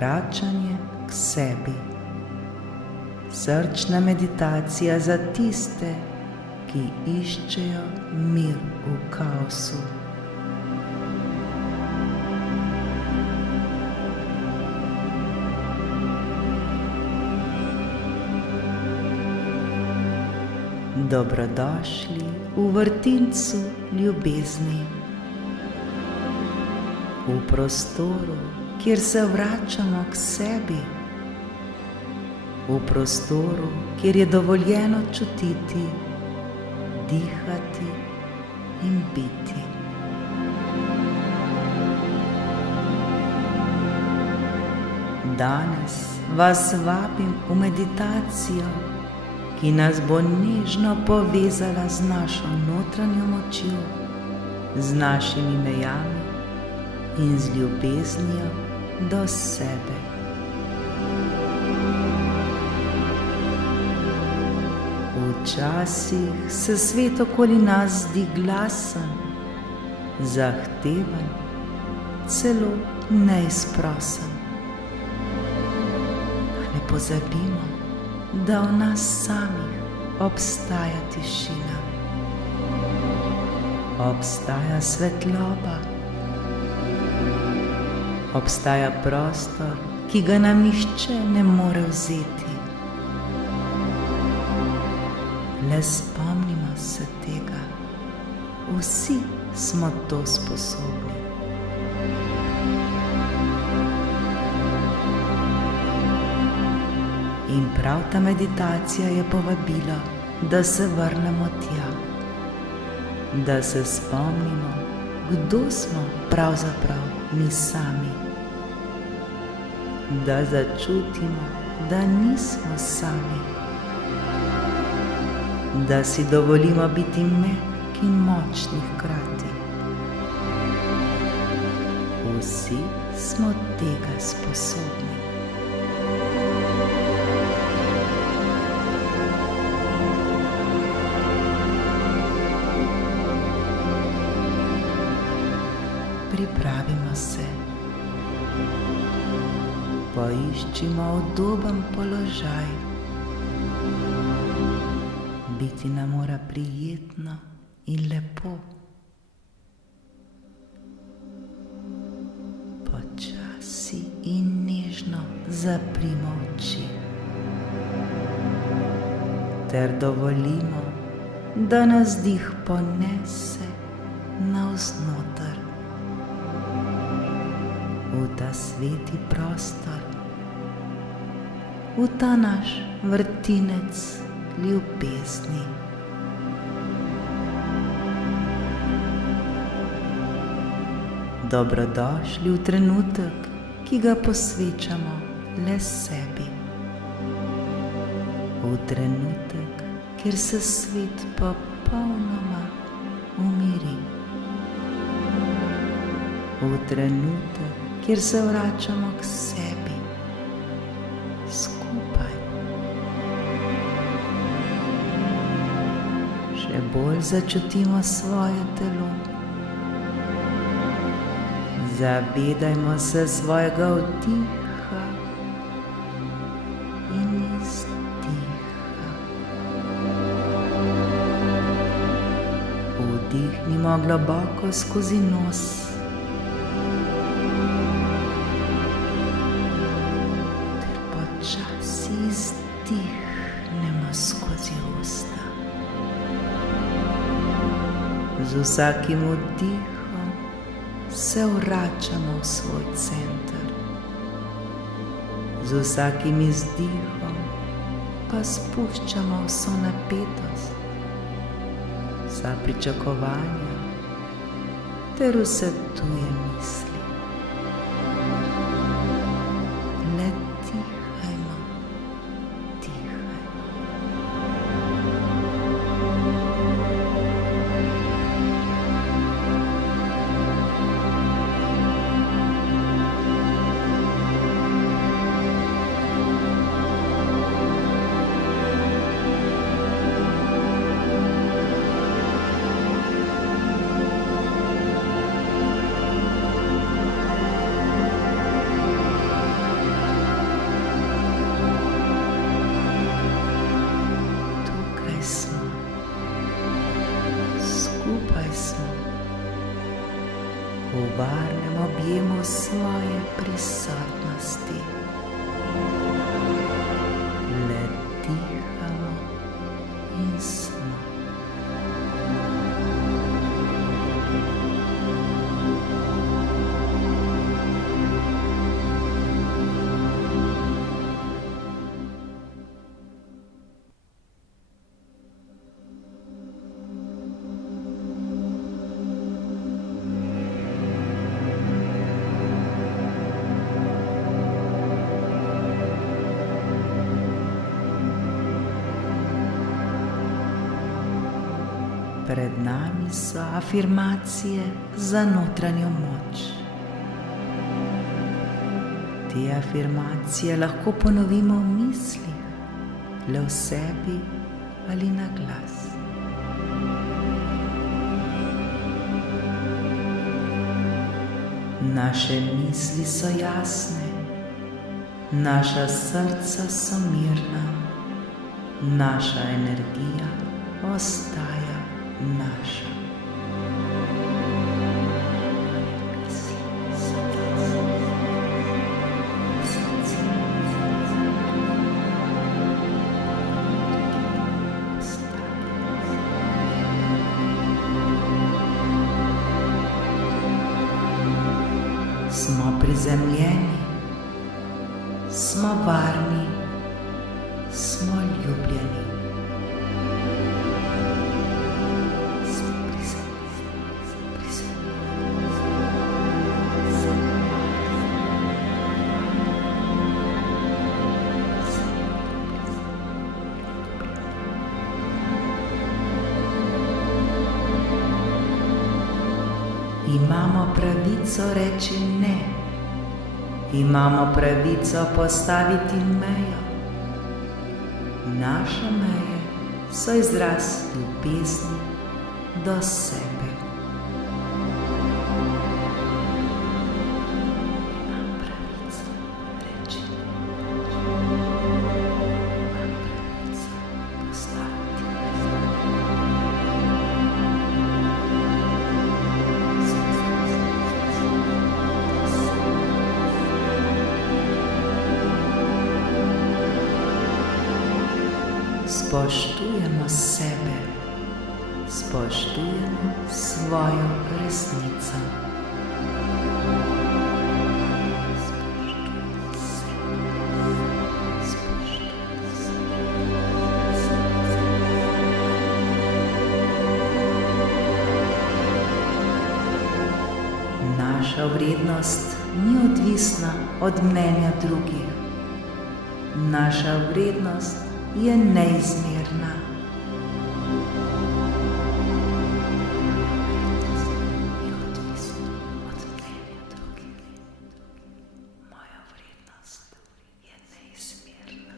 vračanje k sebi. Srčna meditacija za tiste, ki iščejo mir v kaosu. Dobrodošli v vrtincu ljubezni, v prostoru, kjer se vračamo k sebi, v prostoru, kjer je dovoljeno čutiti, dihati in biti. Danes vas vabim v meditacijo, ki nas bo nežno povezala z našo notranjo močjo, z našimi mejami in z ljubeznijo do sebe. Včasih se svet okoli nas zdi glasen, zahteven, celo neizprosen. A ne pozabimo, da v nas samih obstaja tišina, obstaja svetloba, obstaja prostor, ki ga nam nihče ne more vzeti. Le spomnimo se tega, vsi smo to sposobni. In prav ta meditacija je povabilo, da se vrnemo tja, da se spomnimo, kdo smo pravzaprav mi sami, da začutimo, da nismo sami, da si dovolimo biti mehki in močni hkrati. Vsi smo tega sposobni. Pripravimo se, poiščimo udoben položaj. Biti nam mora prijetno in lepo. Počasi in nežno zaprimo oči ter dovolimo, da nas dih ponese navznoter v ta sveti prostor, v ta naš vrtinec ljubezni. Dobrodošli v trenutek, ki ga posvečamo le sebi. V trenutek, kjer se svet popolnoma umiri. V trenutek, kjer se vračamo k sebi, skupaj. Še bolj začutimo svoje telo. Zavedajmo se svojega vdiha in izdiha. Vdihnimo globoko skozi nos. Počasi izdihnemo skozi usta. Z vsakim vdihom se vračamo v svoj center. Z vsakim izdihom pa spuščamo vso napetost, vsa pričakovanja ter vse tuje misli. smo. Skupaj smo. V varnem objemu svoje prisotnosti. Le dihamo in smo. Pred nami so afirmacije za notranjo moč. Te afirmacije lahko ponovimo v mislih, le v sebi ali na glas. Naše misli so jasne, naša srca so mirna, naša energija ostaja naša. Smo prizemljeni, smo varni, smo ljubljeni. Imamo pravico reči ne. Imamo pravico postaviti mejo. Naše meje so izraz ljubezni do sebe. Imam pravico reči ne. Imam pravico postaviti mejo. Spoštujemo sebe, spoštujemo svojo resnico. Naša vrednost ni odvisna od mnenja drugih. Naša vrednost je neizmerna. Je odvisna od mnenja drugih. Moja vrednost je neizmerna.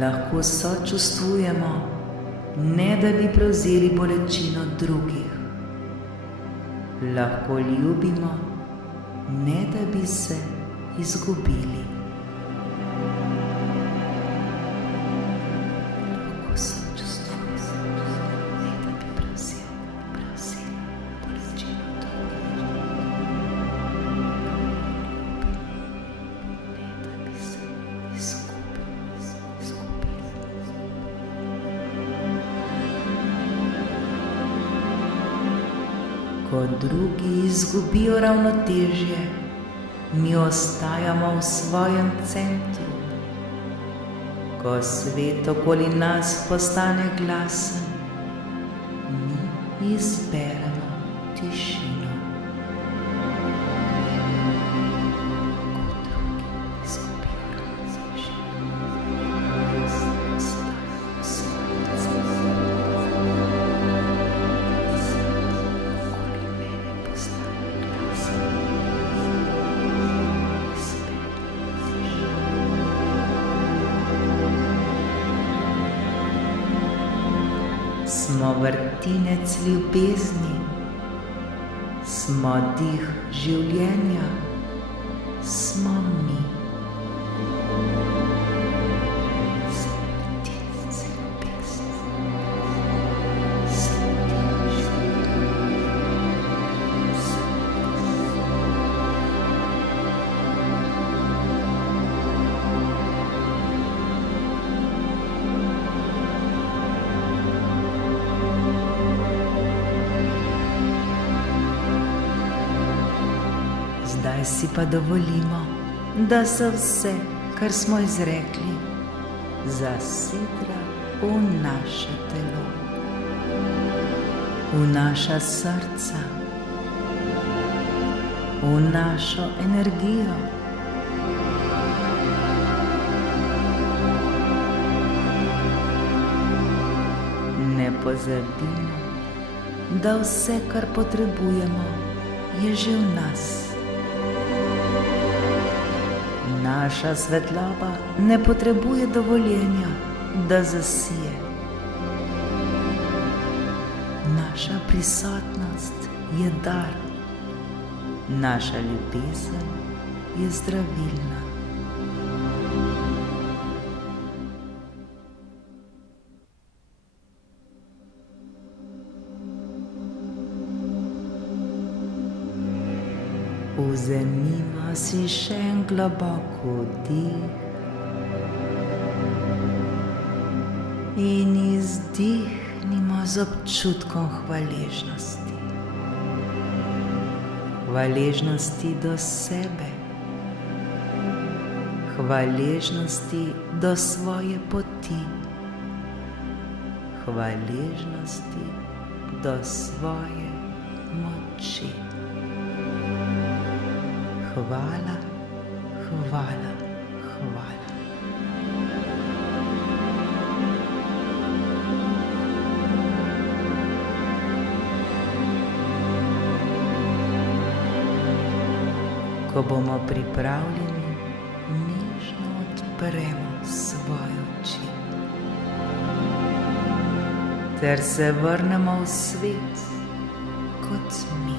Lahko sočustvujemo, ne da bi prevzeli bolečino drugih. Lahko ljubimo, ne da bi se izgubili. Lahko sočustvujemo, ne da bi prevzeli bolečino drugih. Ne da bi se izgubili. Ko drugi izgubijo ravnotežje, mi ostajamo v svojem centru. Ko svet okoli nas postane glasen, mi izberemo tišino. Smo vrtinec ljubezni, smo dih življenja, smo mi. Zdaj si pa dovolimo, da se vse, kar smo izrekli, zasidra v naše telo, v naša srca, v našo energijo. Ne pozabimo, da vse, kar potrebujemo, je že v nas. Naša svetloba ne potrebuje dovoljenja, da zasije. Naša prisotnost je dar. Naša ljubezen je zdravilna. Vzemimo si še en globok vdih in izdihnimo z občutkom hvaležnosti. Hvaležnosti do sebe, hvaležnosti do svoje poti, hvaležnosti do svoje moči. Hvala, hvala, hvala. Ko bomo pripravljeni, nežno odpremo svoje oči ter se vrnemo v svet kot mi.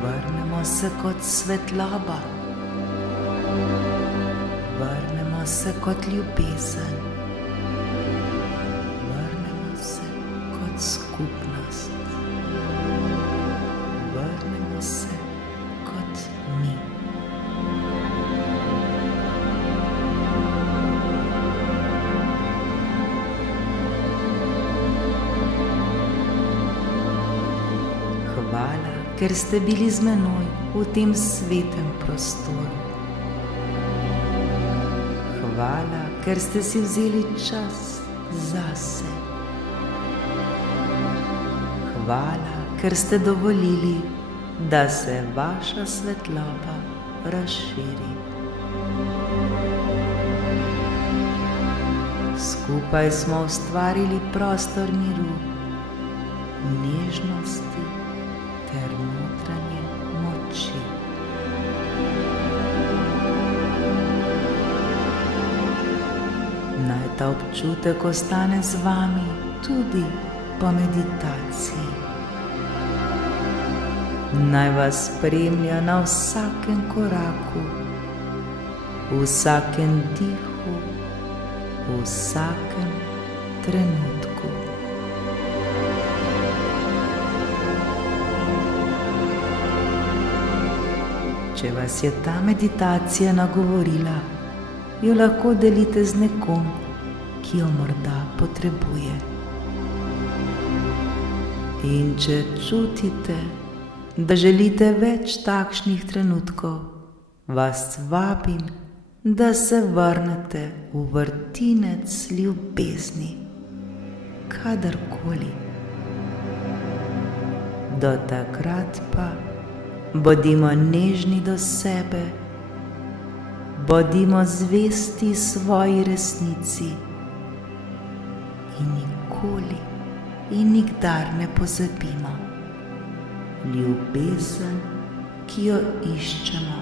Vrnemo se kot svetloba, vrnemo se kot ljubezen, vrnemo se kot skupnost, vrnemo se kot mi. Hvala, ker ste bili z menoj v tem svetem prostoru. Hvala, ker ste si vzeli čas zase. Hvala, ker ste dovolili, da se vaša svetloba razširi. Skupaj smo ustvarili prostor miru, nežnosti ter notranje moči. Naj ta občutek ostane z vami tudi po meditaciji. Naj vas spremlja na vsakem koraku, v vsakem dihu, v vsakem trenutku. Če vas je ta meditacija nagovorila, jo lahko delite z nekom, ki jo morda potrebuje. In če čutite, da želite več takšnih trenutkov, vas vabim, da se vrnete v vrtinec ljubezni, kadarkoli. Do takrat pa bodimo nežni do sebe, bodimo zvesti svoji resnici in nikoli in nikdar ne pozabimo. Ljubezen, ki jo iščemo,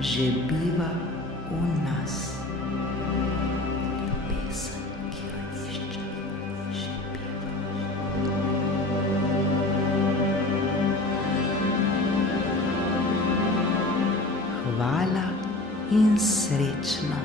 že biva v nas. Ljubezen, ki jo iščemo, že biva v nas. Hvala in srečno.